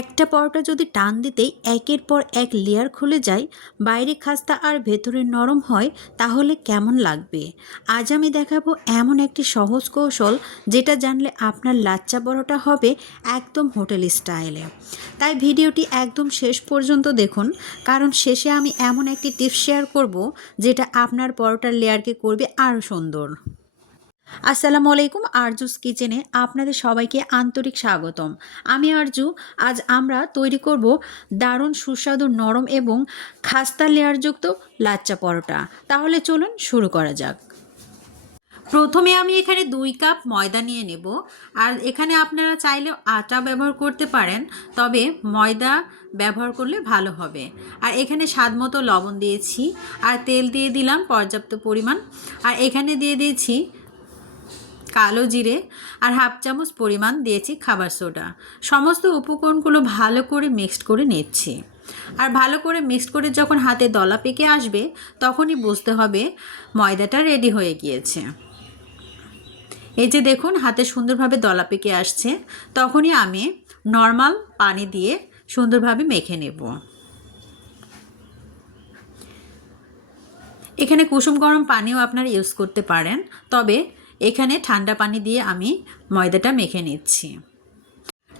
একটা পরোটা যদি টান দিতেই একের পর এক লেয়ার খুলে যায়, বাইরে খাস্তা আর ভেতরে নরম হয়, তাহলে কেমন লাগবে? আজ আমি দেখাবো এমন একটি সহজ কৌশল যেটা জানলে আপনার লাচ্চা পরোটা হবে একদম হোটেল স্টাইলে। তাই ভিডিওটি একদম শেষ পর্যন্ত দেখুন, কারণ শেষে আমি এমন একটি টিপস শেয়ার করব যেটা আপনার পরোটার লেয়ারকে করবে আরও সুন্দর। আসসালামু আলাইকুম, আরজুস কিচেনে আপনাদের সবাইকে আন্তরিক স্বাগতম। আমি আরজু। আজ আমরা তৈরি করব দারুণ সুস্বাদু নরম এবং খাস্তা লেয়ারযুক্ত লাচ্চা পরোটা। তাহলে চলুন শুরু করা যাক। প্রথমে আমি এখানে 2 কাপ ময়দা নিয়ে নেব। আর এখানে আপনারা চাইলে আটা ব্যবহার করতে পারেন, তবে ময়দা ব্যবহার করলে ভালো হবে। আর এখানে স্বাদ মতো লবণ দিয়েছি, আর তেল দিয়ে দিলাম পর্যাপ্ত পরিমাণ। আর এখানে দিয়ে দিয়েছি কালো জিরে, আর হাফ চামচ পরিমাণ দিয়েছি খাবার সোডা। সমস্ত উপকরণগুলো ভালো করে মিক্সড করে নিচ্ছি। আর ভালো করে মিক্সড করে যখন হাতে দলা পেকে আসবে, তখনই বুঝতে হবে ময়দাটা রেডি হয়ে গিয়েছে। এই যে দেখুন, হাতে সুন্দরভাবে দলা পেকে আসছে, তখনই আমি নর্মাল পানি দিয়ে সুন্দরভাবে মেখে নেব। এখানে কুসুম গরম পানিও আপনারা ইউজ করতে পারেন, তবে এখানে ঠান্ডা পানি দিয়ে আমি ময়দাটা মেখে নিচ্ছি।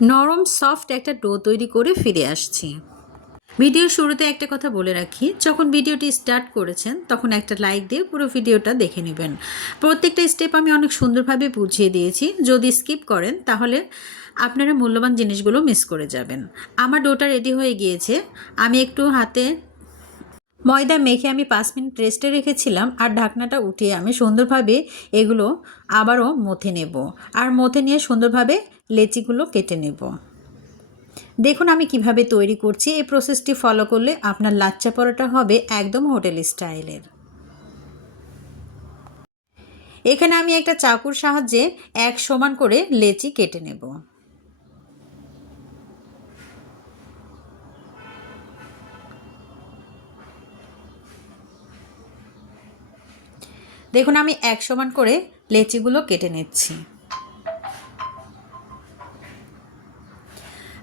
নরম সফট একটা ডো তৈরি করে ফিরে আসছি। ভিডিওর শুরুতে একটা কথা বলে রাখি, যখন ভিডিওটি স্টার্ট করেছেন তখন একটা লাইক দিয়ে পুরো ভিডিওটা দেখে নেবেন। প্রত্যেকটা স্টেপ আমি অনেক সুন্দরভাবে বুঝিয়ে দিয়েছি। যদি স্কিপ করেন তাহলে আপনারা মূল্যবান জিনিসগুলো মিস করে যাবেন। আমার ডোটা রেডি হয়ে গিয়েছে। আমি একটু হাতে ময়দা মেখে আমি 5 মিনিট রেস্টে রেখেছিলাম, আর ঢাকনাটা উঠিয়ে আমি সুন্দরভাবে এগুলো আবারও মথে নেব। আর মথে নিয়ে সুন্দরভাবে লেচিগুলো কেটে নেব। দেখুন আমি কিভাবে তৈরি করছি। এই প্রসেসটি ফলো করলে আপনার লাচ্চা পরোটা হবে একদম হোটেল স্টাইলের। এখানে আমি একটা চাকুর সাহায্যে এক সমান করে লেচি কেটে নেব। দেখুন আমি এক সমান করে লেচিগুলো কেটে নিচ্ছি।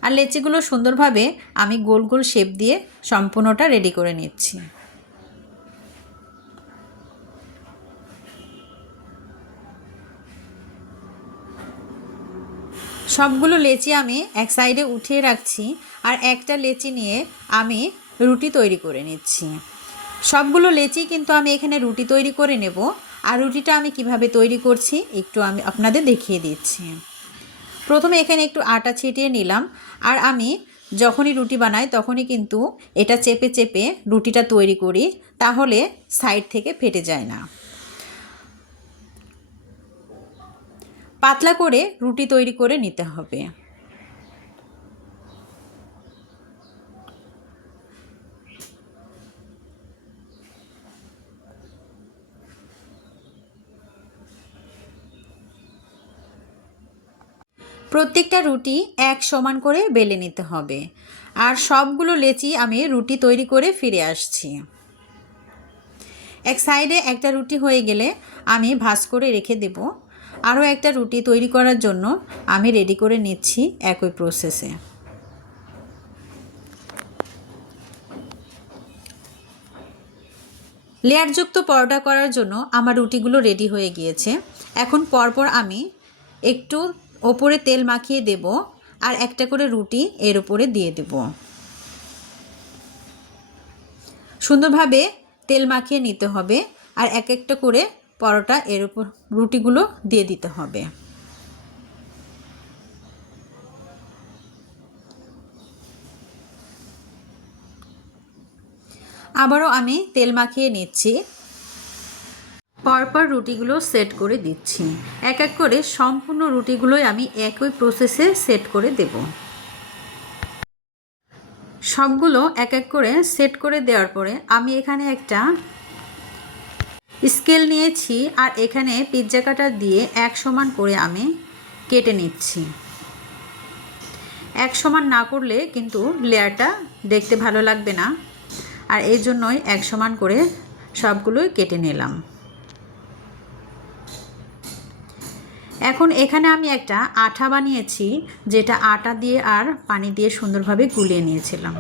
আর লেচিগুলো সুন্দরভাবে আমি গোল গোল শেপ দিয়ে সম্পূর্ণটা রেডি করে নিচ্ছি। সবগুলো লেচি আমি এক সাইডে উঠিয়ে রাখছি, আর একটা লেচি নিয়ে আমি রুটি তৈরি করে নিচ্ছি। সবগুলো লেচি কিন্তু আমি এখানে রুটি তৈরি করে নেব। আর রুটিটা আমি কিভাবে তৈরি করছি একটু আমি আপনাদের দেখিয়ে দিচ্ছি। প্রথমে এখানে একটু আটা ছিটিয়ে নিলাম, আর আমি যখনই রুটি বানাই তখনই কিন্তু এটা চেপে চেপে রুটিটা তৈরি করি, তাহলে সাইড থেকে ফেটে যায় না। পাতলা করে রুটি তৈরি করে নিতে হবে। প্রত্যেকটা রুটি এক সমান করে বেলে নিতে হবে। আর সবগুলো লেচি আমি রুটি তৈরি করে ফিরে আসছি। এক সাইডে একটা রুটি হয়ে গেলে আমি ভাঁজ করে রেখে দেব। আরও একটা রুটি তৈরি করার জন্য আমি রেডি করে নিচ্ছি একই প্রসেসে। লেয়ারযুক্ত পরোটা করার জন্য আমার রুটিগুলো রেডি হয়ে গিয়েছে। এখন পরপর আমি একটু ওপরে তেল মাখিয়ে দেব, আর একটা করে রুটি এর উপরে দিয়ে দেব। সুন্দরভাবে তেল মাখিয়ে নিতে হবে, আর এক একটা করে পরোটা এর উপর রুটিগুলো দিয়ে দিতে হবে। আবারও আমি তেল মাখিয়ে নিচ্ছি। পরপর রুটিগুলো সেট করে দিচ্ছি। এক এক করে সম্পূর্ণ রুটিগুলোই আমি একই প্রসেসে সেট করে দেব। সবগুলো এক এক করে সেট করে দেওয়ার পরে আমি এখানে একটা স্কেল নিয়েছি, আর এখানে পিৎজা কাটার দিয়ে এক সমান করে আমি কেটে নিচ্ছি। এক সমান না করলে কিন্তু লেয়ারটা দেখতে ভালো লাগবে না, আর এই জন্যই এক সমান করে সবগুলোই কেটে নিলাম। এখন এখানে আমি একটা আঠা বানিয়েছি, যেটা আটা দিয়ে আর পানি দিয়ে সুন্দরভাবে গুলিয়ে নিয়েছিলাম।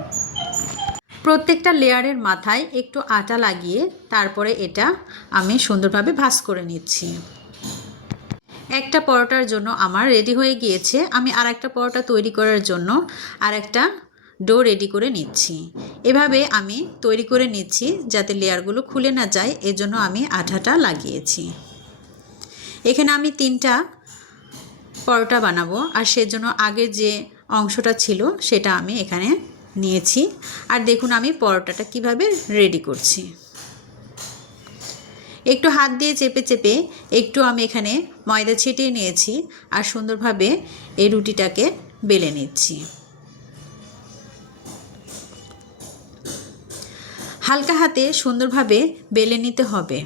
প্রত্যেকটা লেয়ারের মাথায় একটু আটা লাগিয়ে তারপরে এটা আমি সুন্দরভাবে ভাঁজ করে নিচ্ছি। একটা পরোটার জন্য আমার রেডি হয়ে গিয়েছে। আমি আর একটা পরোটা তৈরি করার জন্য আর একটা ডো রেডি করে নিচ্ছি। এভাবে আমি তৈরি করে নিচ্ছি যাতে লেয়ারগুলো খুলে না যায়, এজন্য আমি আঠাটা লাগিয়েছি। এখানে আমি 3টা পরোটা বানাবো, আর সেজন্য আগে যে অংশটা ছিল সেটা আমি এখানে নিয়েছি। আর দেখুন আমি পরোটাটা কিভাবে রেডি করছি। একটু হাত দিয়ে চেপে চেপে একটু আমি এখানে ময়দা ছিটিয়ে নিয়েছি আর সুন্দরভাবে এই রুটিটাকে বেলে নিচ্ছি। হালকা হাতে সুন্দরভাবে বেলে নিতে হবে।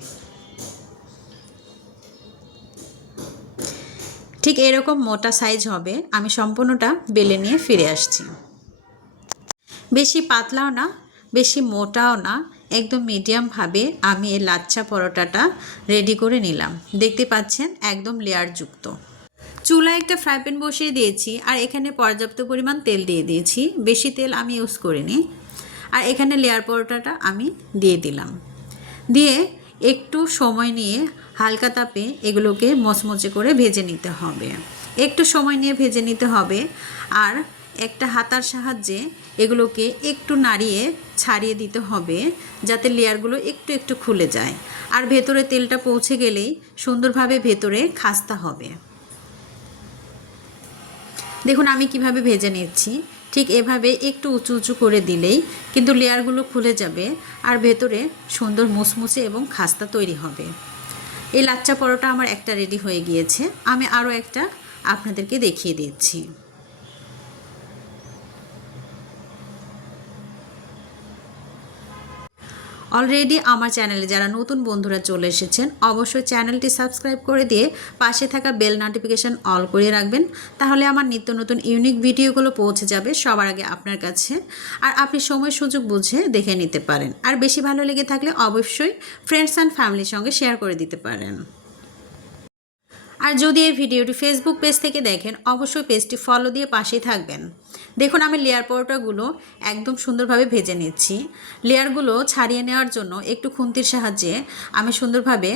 ঠিক এরকম মোটা সাইজ হবে। আমি সম্পূর্ণটা বেলে নিয়ে ফিরে আসছি। বেশি পাতলাও না, বেশি মোটাও না, একদম মিডিয়ামভাবে আমি এই লাচ্ছা পরোটাটা রেডি করে নিলাম। দেখতে পাচ্ছেন একদম লেয়ারযুক্ত। চুলায় একটা ফ্রাই প্যান বসিয়ে দিয়েছি আর এখানে পর্যাপ্ত পরিমাণ তেল দিয়ে দিয়েছি। বেশি তেল আমি ইউজ করিনি। আর এখানে লেয়ার পরোটাটা আমি দিয়ে দিলাম। দিয়ে একটু সময় নিয়ে হালকা তাপে এগুলোকে মচমচে করে ভেজে নিতে হবে। একটু সময় নিয়ে ভেজে নিতে হবে। আর একটা হাতার সাহায্যে এগুলোকে একটু নাড়িয়ে ছাড়িয়ে দিতে হবে যাতে লেয়ারগুলো একটু একটু খুলে যায়। আর ভেতরে তেলটা পৌঁছে গেলেই সুন্দরভাবে ভেতরে খাস্তা হবে। দেখুন আমি কিভাবে ভেজে নিচ্ছি। ঠিক এভাবে একটু উঁচু উঁচু করে দিলেই কিন্তু লেয়ারগুলো খুলে যাবে আর ভেতরে সুন্দর মুচমুচে এবং খাস্তা তৈরি হবে। এই লাচ্চা পরোটা আমার একটা রেডি হয়ে গিয়েছে। আমি আরও একটা আপনাদেরকে দেখিয়ে দিচ্ছি। অলরেডি আমার চ্যানেলে যারা নতুন বন্ধুরা চলে এসেছেন অবশ্যই চ্যানেলটি সাবস্ক্রাইব করে দিয়ে পাশে থাকা বেল নোটিফিকেশন অল করে রাখবেন। তাহলে আমার নিত্য নতুন ইউনিক ভিডিওগুলো পৌঁছে যাবে সবার আগে আপনার কাছে। আর আপনি সময় সুযোগ বুঝে দেখে নিতে পারেন। আর বেশি ভালো লেগে থাকলে অবশ্যই ফ্রেন্ডস অ্যান্ড ফ্যামিলির সঙ্গে শেয়ার করে দিতে পারেন। আর যদি এই ভিডিওটি ফেসবুক পেজ থেকে দেখেন অবশ্যই পেজটি ফলো দিয়ে পাশেই থাকবেন। দেখুন আমি লেয়ার পরোটাগুলো একদম সুন্দরভাবে ভেজে নিচ্ছি। লেয়ারগুলো ছাড়িয়ে নেওয়ার জন্য একটু খুন্তির সাহায্যে আমি সুন্দরভাবে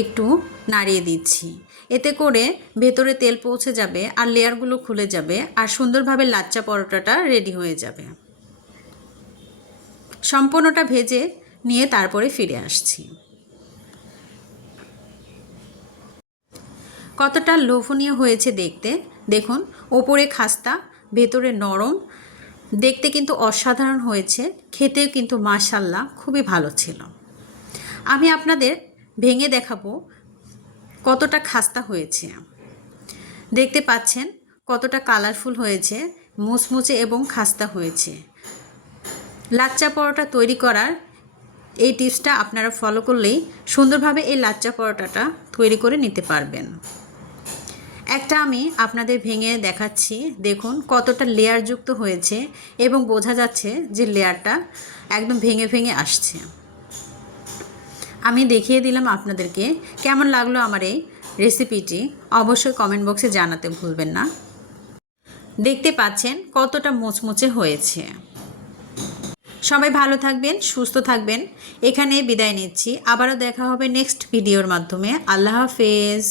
একটু নাড়িয়ে দিচ্ছি। এতে করে ভেতরে তেল পৌঁছে যাবে আর লেয়ারগুলো খুলে যাবে আর সুন্দরভাবে লাচ্চা পরোটাটা রেডি হয়ে যাবে। সম্পূর্ণটা ভেজে নিয়ে তারপরে ফিরে আসছি। কতটা লোভনীয় হয়েছে দেখতে। দেখুন ওপরে খাস্তা, ভেতরে নরম, দেখতে কিন্তু অসাধারণ হয়েছে। খেতেও কিন্তু মাশাআল্লাহ খুবই ভালো ছিল। আমি আপনাদের ভেঙে দেখাবো কতটা খাস্তা হয়েছে। দেখতে পাচ্ছেন কতটা কালারফুল হয়েছে, মুচমুচে এবং খাস্তা হয়েছে। লাচ্চা পরোটা তৈরি করার এই টিপসটা আপনারা ফলো করলেই সুন্দরভাবে এই লাচ্চা পরোটাটা তৈরি করে নিতে পারবেন। একটা আমি আপনাদের ভেঙে দেখাচ্ছি। দেখুন কতটা লেয়ারযুক্ত হয়েছে এবং বোঝা যাচ্ছে যে লেয়ারটা একদম ভেঙে ভেঙে আসছে। আমি দেখিয়ে দিলাম আপনাদেরকে। কেমন লাগলো আমার এই রেসিপিটি অবশ্যই কমেন্ট বক্সে জানাতে ভুলবেন না। দেখতে পাচ্ছেন কতটা মুচমুচে হয়েছে। সবাই ভালো থাকবেন, সুস্থ থাকবেন। এখানে বিদায় নিচ্ছি। আবারও দেখা হবে নেক্সট ভিডিওর মাধ্যমে। আল্লাহ হাফেজ।